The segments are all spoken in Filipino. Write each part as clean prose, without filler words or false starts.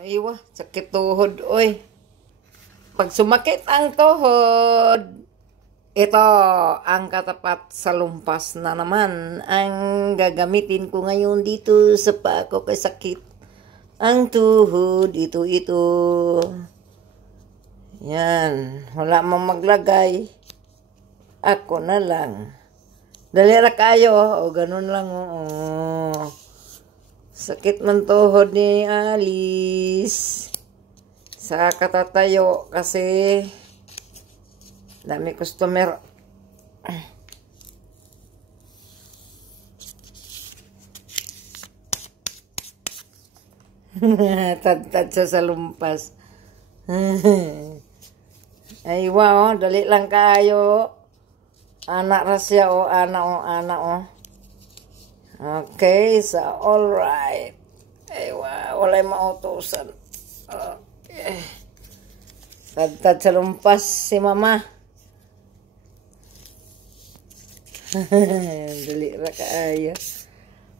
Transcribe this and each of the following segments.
Aywa, sakit tuhod, oy. Pag sumakit ang tuhod, ito ang katapat sa lumpas na naman ang gagamitin ko ngayon dito sa paa ko kay sakit ang tuhod. Ito. Yan, wala mang maglagay. Ako na lang. Dali ra kayo, o ganun lang, Sakit man tuhod ni Alice. Sa katatayo kasi dami customer. Tad-tad sa lumpas. Ay wow, dali lang kayo. Anak ra siya anak. Okay, so alright. Ay wow, walay mautusan. Okay. Tad-tad sa lumpas si mama. Dali ra kaayo.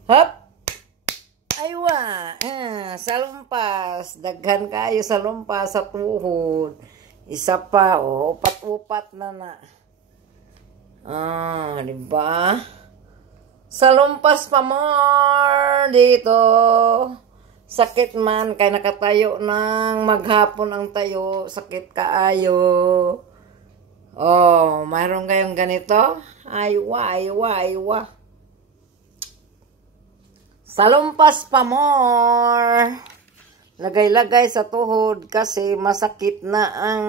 Hop! Aywa! Sa lumpas. Daghan kayo sa lumpas sa tuhod. Isa pa, upat-upat na. Diba? Sa lumpas pa more dito. Sakit man kay nakatayo ng maghapon ang tayo, sakit kaayo. Mayroon kayong ganito? Aywa. Sa lumpas pa more. Lagay-lagay sa tuhod kasi masakit na ang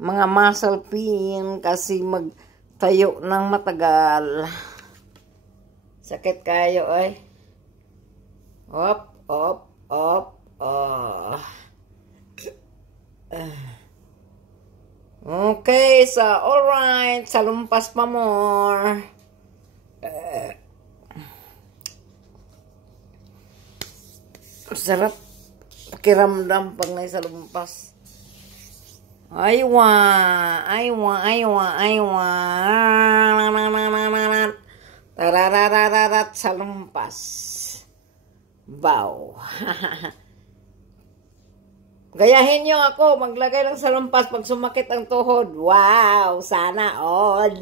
mga muscle pain kasi magtayo ng matagal. Sakit kayo, ay. Op. Okay, so alright, sa lumpas pa more. Sarap pakiramdam pag na sa lumpas. Aywa. Tararararat sa lumpas. Bow. Gayahin nyo ako, maglagay lang sa lumpas pag sumakit ang tuhod. Wow, sana all.